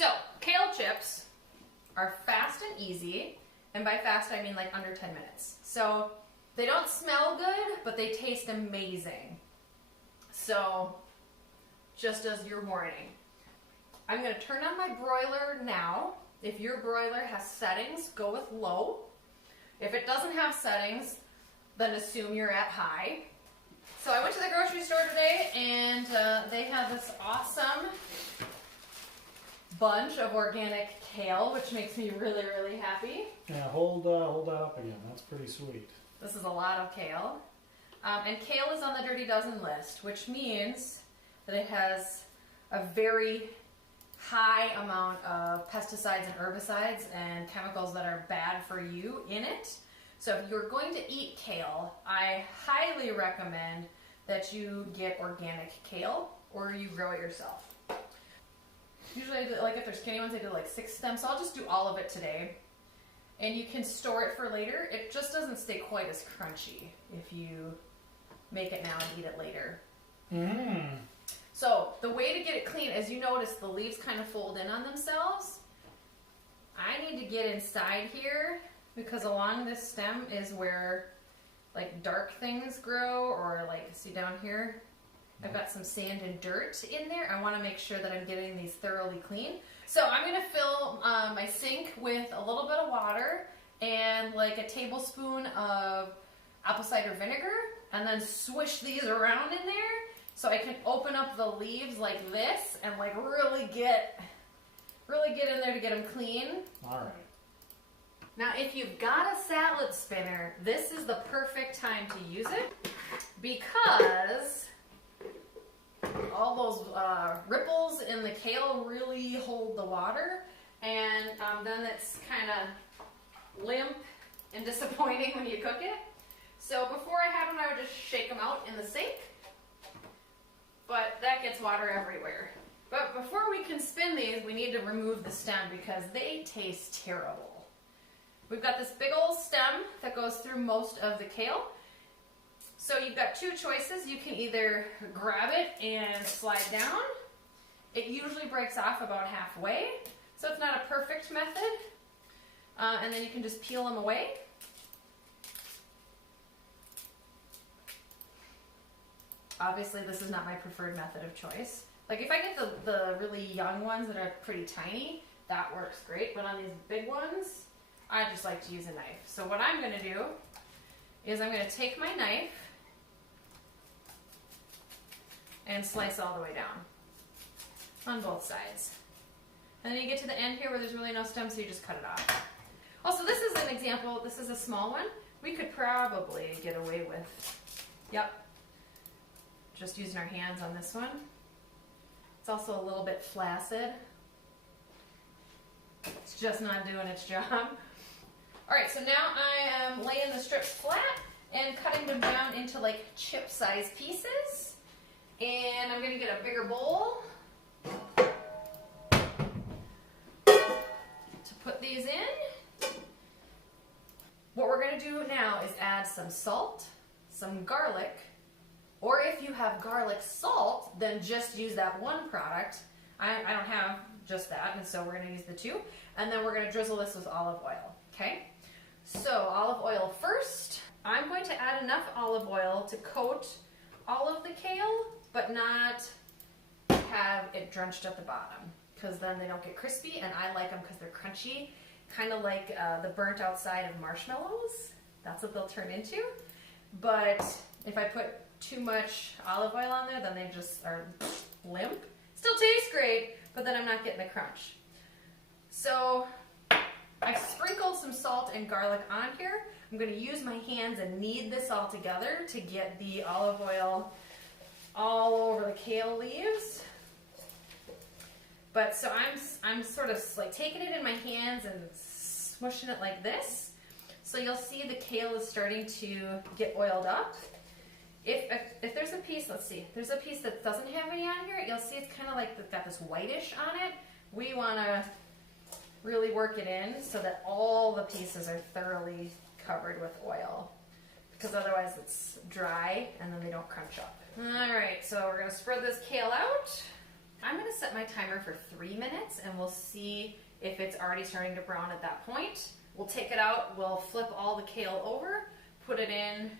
So, kale chips are fast and easy, and by fast I mean like under 10 minutes. So, they don't smell good, but they taste amazing. So, just as your warning. I'm going to turn on my broiler now. If your broiler has settings, go with low. If it doesn't have settings, then assume you're at high. So I went to the grocery store today, and they have this awesome bunch of organic kale, which makes me really, really happy. Yeah, hold that up again. That's pretty sweet. This is a lot of kale. And kale is on the Dirty Dozen list, which means that it has a very high amount of pesticides and herbicides and chemicals that are bad for you in it. So if you're going to eat kale, I highly recommend that you get organic kale or you grow it yourself. Usually, like if they're skinny ones, I do like 6 stems, so I'll just do all of it today. And you can store it for later. It just doesn't stay quite as crunchy if you make it now and eat it later. Mmm. So the way to get it clean, as you notice, the leaves kind of fold in on themselves. I need to get inside here because along this stem is where like dark things grow, or like, see down here, I've got some sand and dirt in there. I want to make sure that I'm getting these thoroughly clean. So I'm going to fill my sink with a little bit of water and like a tablespoon of apple cider vinegar, and then swish these around in there. So I can open up the leaves like this and like really get in there to get them clean. All right. Now if you've got a salad spinner, this is the perfect time to use it because all those ripples in the kale really hold the water, and then it's kind of limp and disappointing when you cook it. So before I had them, I would just shake them out in the sink. But that gets water everywhere. But before we can spin these, we need to remove the stem because they taste terrible. We've got this big old stem that goes through most of the kale. So you've got 2 choices. You can either grab it and slide down. It usually breaks off about halfway, so it's not a perfect method. And then you can just peel them away. Obviously, this is not my preferred method of choice. Like if I get the really young ones that are pretty tiny, that works great. But on these big ones, I just like to use a knife. So what I'm going to do is I'm going to take my knife and slice all the way down on both sides. And then you get to the end here where there's really no stem, so you just cut it off. Also, this is an example. This is a small one. We could probably get away with, yep, just using our hands on this one. It's also a little bit flaccid. It's just not doing its job. All right, so now I am laying the strips flat and cutting them down into like chip-sized pieces. And I'm gonna get a bigger bowl to put these in. What we're gonna do now is add some salt, some garlic, or if you have garlic salt, then just use that one product. I don't have just that, and so we're gonna use the 2. And then we're gonna drizzle this with olive oil, okay? So olive oil first. I'm going to add enough olive oil to coat all of the kale, but not have it drenched at the bottom, because then they don't get crispy, and I like them because they're crunchy, kind of like the burnt outside of marshmallows. That's what they'll turn into. But if I put too much olive oil on there, then they just are limp. Still tastes great, but then I'm not getting the crunch. So I've sprinkled some salt and garlic on here. I'm going to use my hands and knead this all together to get the olive oil all over the kale leaves. But so I'm sort of like taking it in my hands and smushing it like this. So you'll see the kale is starting to get oiled up. If there's a piece, let's see, there's a piece that doesn't have any on here, you'll see it's kind of like it's got this whitish on it. We want to really work it in so that all the pieces are thoroughly covered with oil, because otherwise it's dry and then they don't crunch up. All right, so we're going to spread this kale out. I'm gonna set my timer for 3 minutes and we'll see if it's already starting to brown at that point. We'll take it out, we'll flip all the kale over, put it in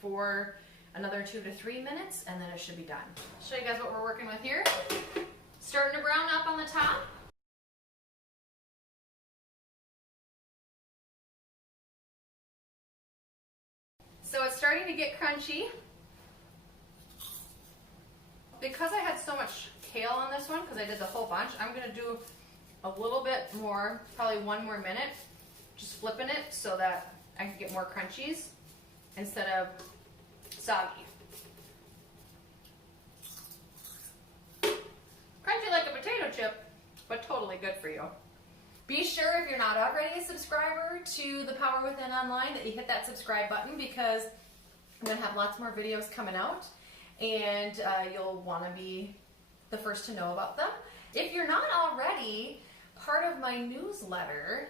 for another 2 to 3 minutes, and then it should be done. I'll show you guys what we're working with here. Starting to brown up on the top. So it's starting to get crunchy. Because I had so much kale on this one, because I did the whole bunch, I'm going to do a little bit more, probably 1 more minute, just flipping it so that I can get more crunchies instead of soggy. Crunchy like a potato chip, but totally good for you. Be sure, if you're not already a subscriber to The Power Within Online, that you hit that subscribe button, because I'm going to have lots more videos coming out, and you'll want to be the first to know about them. If you're not already part of my newsletter,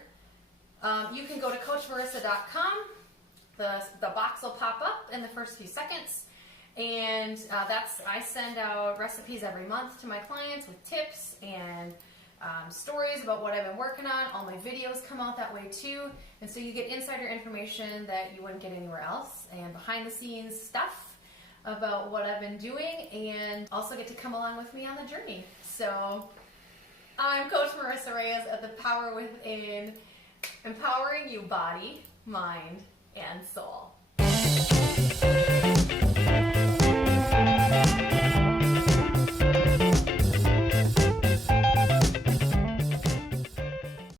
you can go to CoachMarissa.com. The box will pop up in the first few seconds, and I send out recipes every month to my clients with tips and stories about what I've been working on. All my videos come out that way too, and so you get insider information that you wouldn't get anywhere else, and behind the scenes stuff about what I've been doing, and also get to come along with me on the journey. So I'm Coach Marissa Reyes at The Power Within, empowering you body, mind, and soul.